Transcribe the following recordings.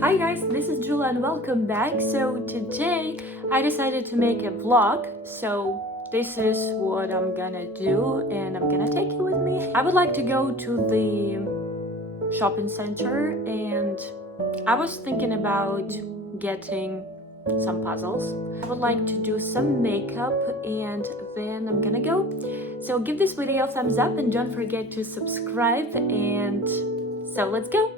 Hi guys, this is Julia and welcome back. So today I decided to make a vlog. So this is what I'm gonna do and I'm gonna take you with me. I would like to go to the shopping center and I was thinking about getting some puzzles. I would like to do some makeup and then I'm gonna go. So give this video a thumbs up and don't forget to subscribe, and so let's go.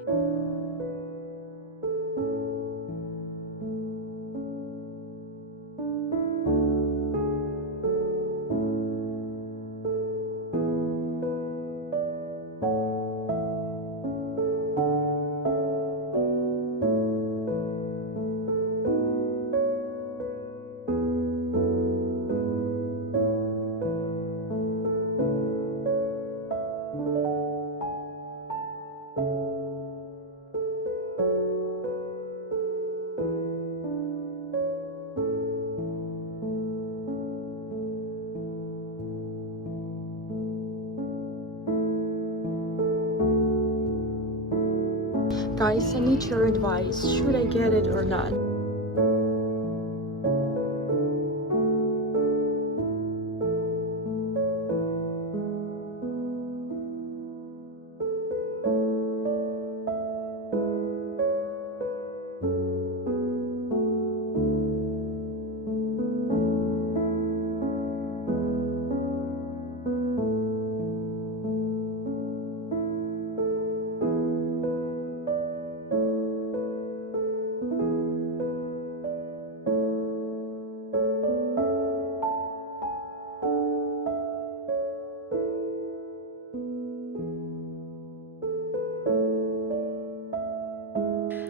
Guys, I need your advice. Should I get it or not?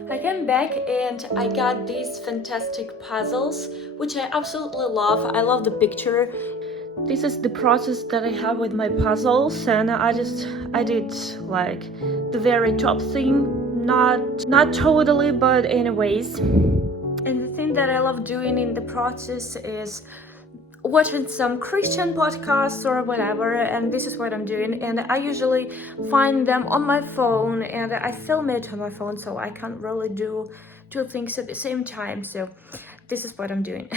I came back and I got these fantastic puzzles, which I absolutely love. I love the picture. This is the process that I have with my puzzles, and I did like the very top thing, not totally, but anyways. And the thing that I love doing in the process is watching some Christian podcasts or whatever, and this is what I'm doing. And I usually find them on my phone and I film it on my phone, so I can't really do two things at the same time. So this is what I'm doing.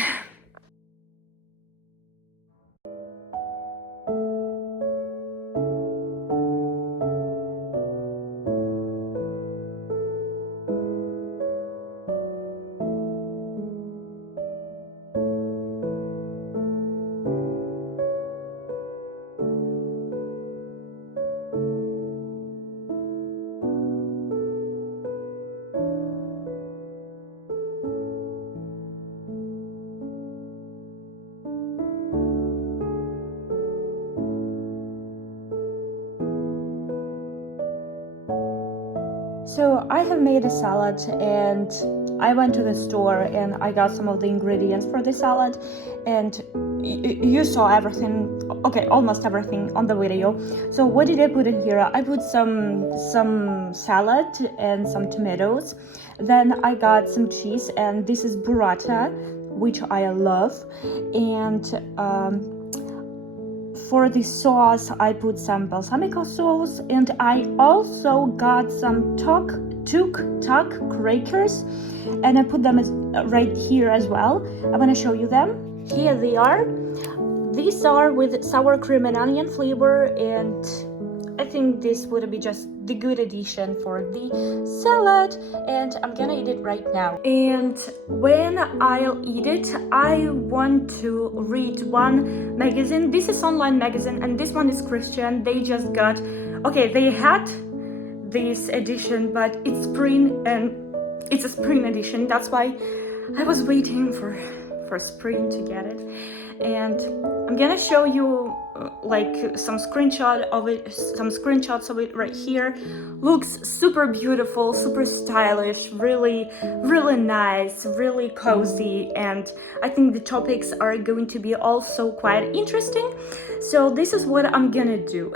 So I have made a salad and I went to the store and I got some of the ingredients for the salad, and you saw everything, okay, almost everything on the video. So what did I put in here? I put some salad and some tomatoes. Then I got some cheese, and this is burrata, which I love. And for the sauce, I put some balsamico sauce, and I also got some tuk crackers, and I put them right here as well. I'm gonna show you them. Here they are. These are with sour cream and onion flavor, and I think this would be just the good addition for the salad, and I'm gonna eat it right now. And when I'll eat it, I want to read one magazine. This is online magazine, and this one is Christian. They just got, okay, they had this edition, but it's spring and it's a spring edition. That's why I was waiting for spring to get it. And I'm gonna show you like some screenshots of it right here. Looks super beautiful, super stylish, really nice, really cozy, and I think the topics are going to be also quite interesting. So this is what I'm gonna do.